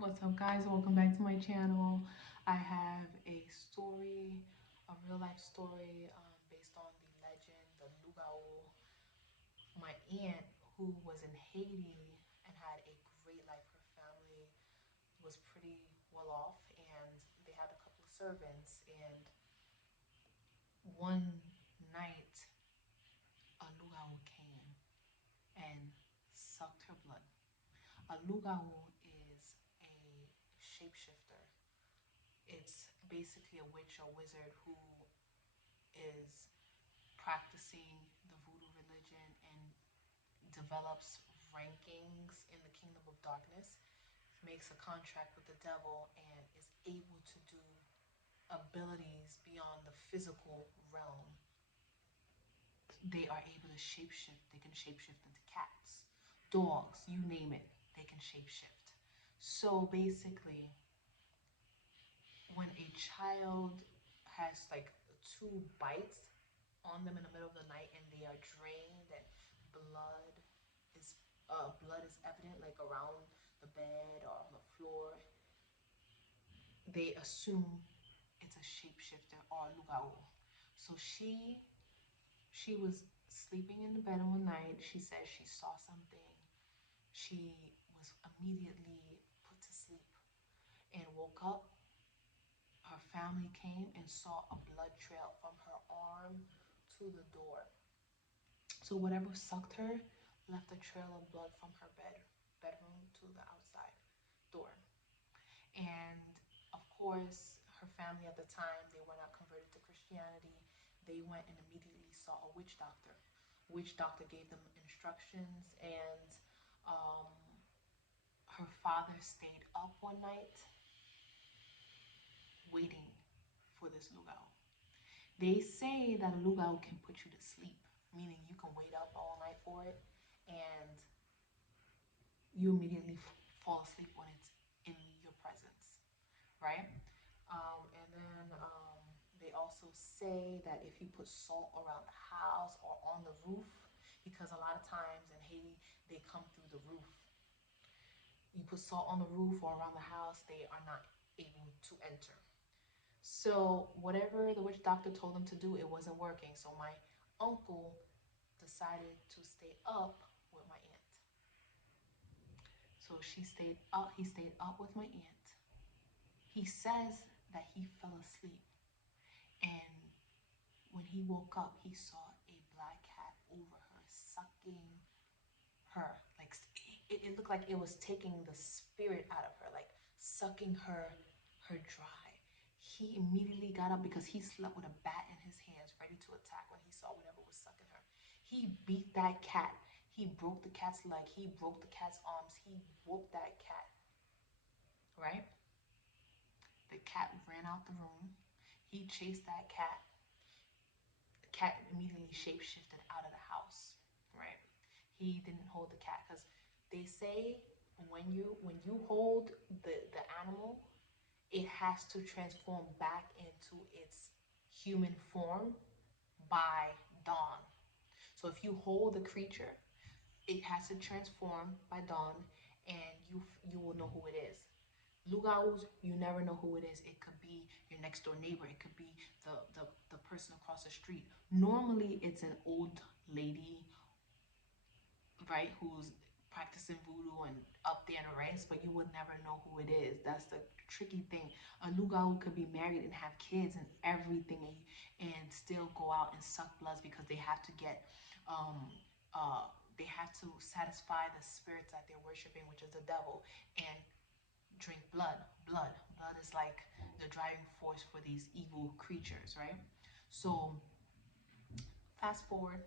What's up, guys? Welcome back to my channel. I have a story, a real life story based on the legend, the Lougarou. My aunt, who was in Haiti and had a great life, her family was pretty well off, and they had a couple of servants. And one night, a Lougarou came and sucked her blood. A Lougarou is a shapeshifter. It's basically a witch or wizard who is practicing the voodoo religion and develops rankings in the kingdom of darkness, makes a contract with the devil, and is able to do abilities beyond the physical realm. They are able to shapeshift. They can shapeshift into cats, dogs, you name it, they can shapeshift. So basically, when a child has like two bites on them in the middle of the night and they are drained and blood is blood is evident like around the bed or on the floor, they assume it's a shapeshifter or a Lougarou. So she was sleeping in the bed one night. She said she saw something. She was immediately put to sleep and woke up. Her family came and saw a blood trail from her arm to the door. So whatever sucked her left a trail of blood from her bedroom to the outside door. And of course, her family at the time, they were not converted to Christianity. They went and immediately saw a witch doctor. Witch doctor gave them instructions, and um, her father stayed up one night waiting for this Lougarou. They say that a Lougarou can put you to sleep, meaning you can wait up all night for it, and you immediately fall asleep when it's in your presence, right? And then they also say that if you put salt around the house or on the roof, because a lot of times in Haiti they come through the roof. You put salt on the roof or around the house, they are not able to enter. So whatever the witch doctor told them to do, it wasn't working. So my uncle decided to stay up with my aunt. So he stayed up with my aunt. He says that he fell asleep, and when he woke up, he saw a black cat over her, sucking her. Like it looked like it was taking the spirit out of her, like sucking her dry. He immediately got up because he slept with a bat in his hands, ready to attack when he saw whatever was sucking her. He beat that cat. He broke the cat's leg. He broke the cat's arms. He whooped that cat, right? The cat ran out the room. He chased that cat. The cat immediately shapeshifted out of the house, right? He didn't hold the cat because they say when you hold the animal, it has to transform back into its human form by dawn. So if you hold the creature, it has to transform by dawn, and you will know who it is. Lougarous, you never know who it is. It could be your next door neighbor. It could be the person across the street. Normally, it's an old lady, right, who's practicing voodoo and up there in the ranks, but you would never know who it is. That's the tricky thing. A Lougarou could be married and have kids and everything, and still go out and suck bloods because they have to get um uh they have to satisfy the spirits that they're worshiping, which is the devil, and drink blood. Blood is like the driving force for these evil creatures, right? So fast forward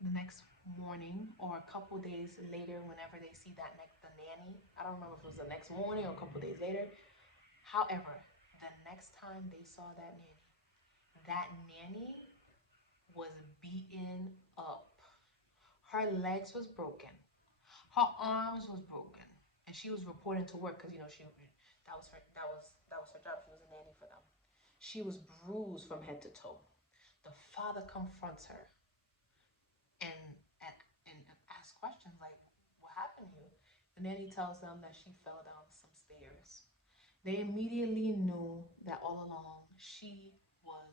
the next morning or a couple days later, whenever they see the nanny. I don't remember if it was the next morning or a couple days later. However, the next time they saw that nanny was beaten up. Her legs was broken. Her arms was broken, and she was reporting to work because that was her job. She was a nanny for them. She was bruised from head to toe. The father confronts her and and asks questions like, "What happened to you?" The nanny tells them that she fell down some stairs. They immediately knew that all along she was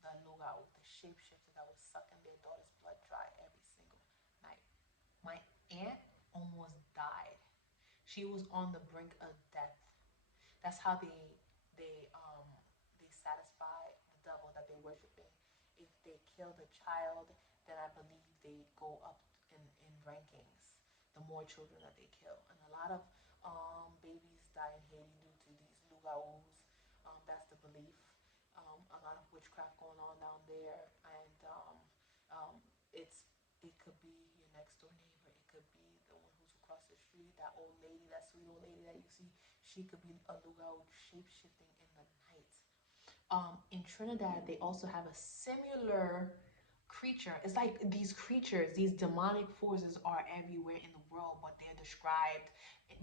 the Lougarou, the shapeshifter that was sucking their daughter's blood dry every single night. My aunt almost died. She was on the brink of death. That's how they satisfy the devil that they're worshiping. If they kill the child, then I believe they go up in rankings. The more children that they kill, and a lot of babies die in Haiti due to these loups. That's the belief. A lot of witchcraft going on down there, and um, it's it could be your next door neighbor. It could be the one who's across the street. That old lady, that sweet old lady that you see. She could be a Lougarou shape shifting in the night. In Trinidad, they also have a similar creature. It's like these creatures, these demonic forces are everywhere in the world, but they're described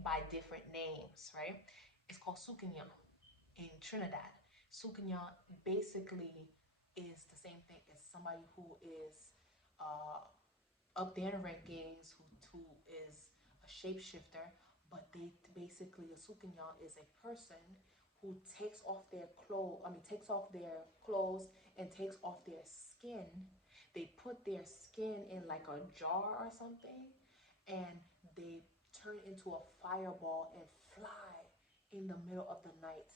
by different names, right? It's called Soucouyant in Trinidad. Soucouyant basically is the same thing as somebody who is uh, up there in rankings, who is a shapeshifter, but they basically a Soucouyant is a person who takes off their clothes. I mean, takes off their clothes and takes off their skin. They put their skin in like a jar or something, and they turn into a fireball and fly in the middle of the night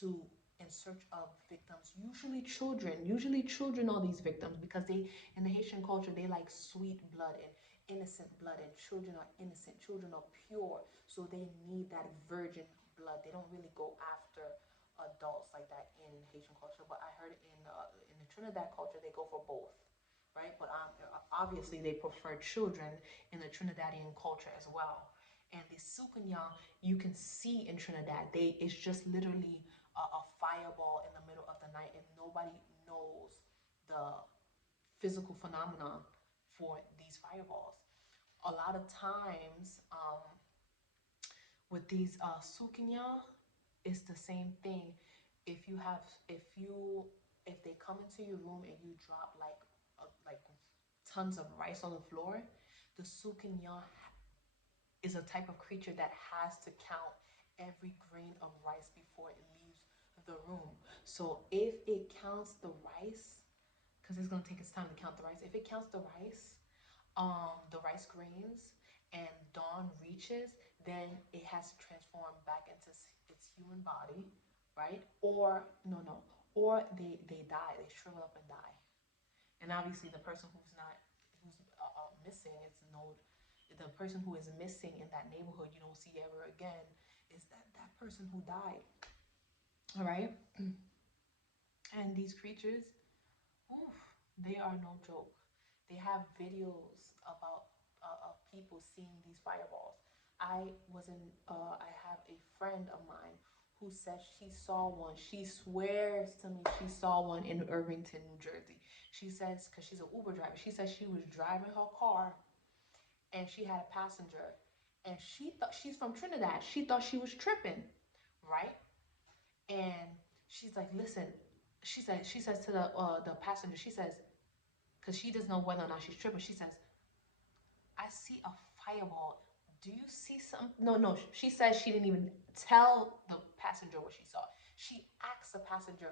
to in search of victims, usually children are these victims because they in the Haitian culture they like sweet blood and innocent blood, and children are innocent, children are pure, so they need that virgin blood. They don't really go after adults like that in Haitian culture, but I heard in the Trinidad culture they go for both, right? But obviously they prefer children in the Trinidadian culture as well. And the Soucouyant you can see in Trinidad, they it's just literally a fireball in the middle of the night, and nobody knows the physical phenomenon for these fireballs. A lot of times, with these Soucouyant, it's the same thing. If you have, if they come into your room and you drop like tons of rice on the floor, the Soucouyant is a type of creature that has to count every grain of rice before it leaves the room. So if it counts the rice, because it's gonna take its time to count the rice. If it counts the rice grains, and dawn reaches, then it has to transform back into its human body, right? Or no, or they die. They shrivel up and die. And obviously, the person who's missing, it's no, the person who is missing in that neighborhood you don't see ever again is that person who died. All right, and these creatures, oof, they are no joke. They have videos about of people seeing these fireballs. I have a friend of mine who says she saw one. She swears to me she saw one in Irvington, New Jersey. She says, because she's an Uber driver, she says she was driving her car and she had a passenger, and she thought, she's from Trinidad, she thought she was tripping, right? And she's like, listen, she says to the passenger, she says, because she doesn't know whether or not she's tripping. She says, I see a fireball. Do you see some? No, no. She says she didn't even tell the passenger what she saw. She asked the passenger,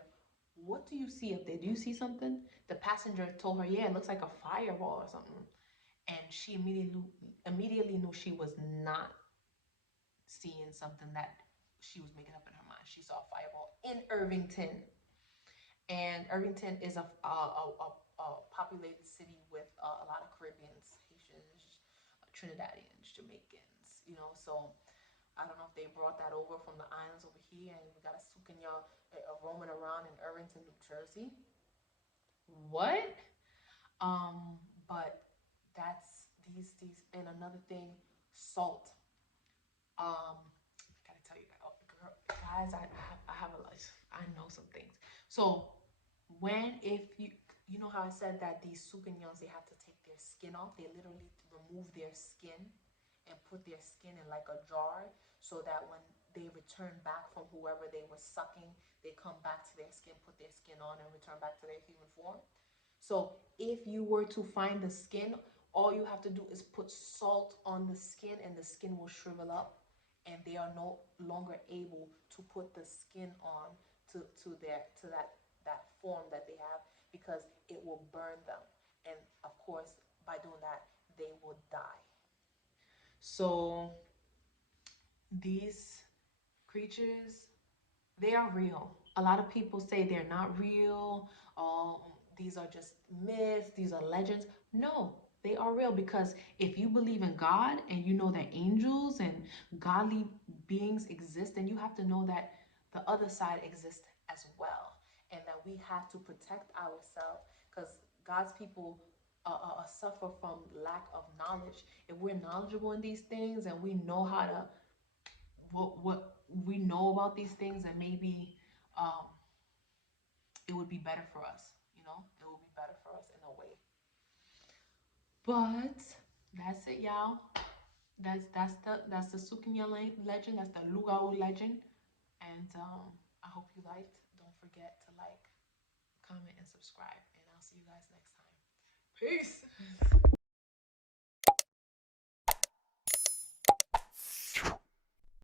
what do you see up there? Do you see something? The passenger told her, yeah, it looks like a fireball or something. And she immediately knew she was not seeing something that she was making up in her mind. She saw a fireball in Irvington, and Irvington is a populated city with a lot of Caribbeans, Haitians, Trinidadians, Jamaicans. So I don't know if they brought that over from the islands over here, and we got a Soucouyant roaming around in Irvington, New Jersey. What? But that's these and another thing, salt. I gotta tell you, girl, guys, I have a life. I know some things. So when if you know how I said that these Soucouyants, they have to take their skin off. They literally remove their skin and put their skin in like a jar, so that when they return back from whoever they were sucking, they come back to their skin, put their skin on, and return back to their human form. So if you were to find the skin, all you have to do is put salt on the skin and the skin will shrivel up, and they are no longer able to put the skin on to that form that they have, because it will burn them. And of course, by doing that, they will die. So these creatures, they are real. A lot of people say they're not real. These are just myths. These are legends. No, they are real, because if you believe in God and you know that angels and godly beings exist, then you have to know that the other side exists as well, and that we have to protect ourselves, because God's people suffer from lack of knowledge. If we're knowledgeable in these things and we know how to what we know about these things, and maybe um, it would be better for us. It would be better for us in a way. But that's it, y'all. That's the Soucouyant legend. That's the Lougarou legend, and I hope you liked. Don't forget to like, comment, and subscribe. And I'll see you guys next time. Peace.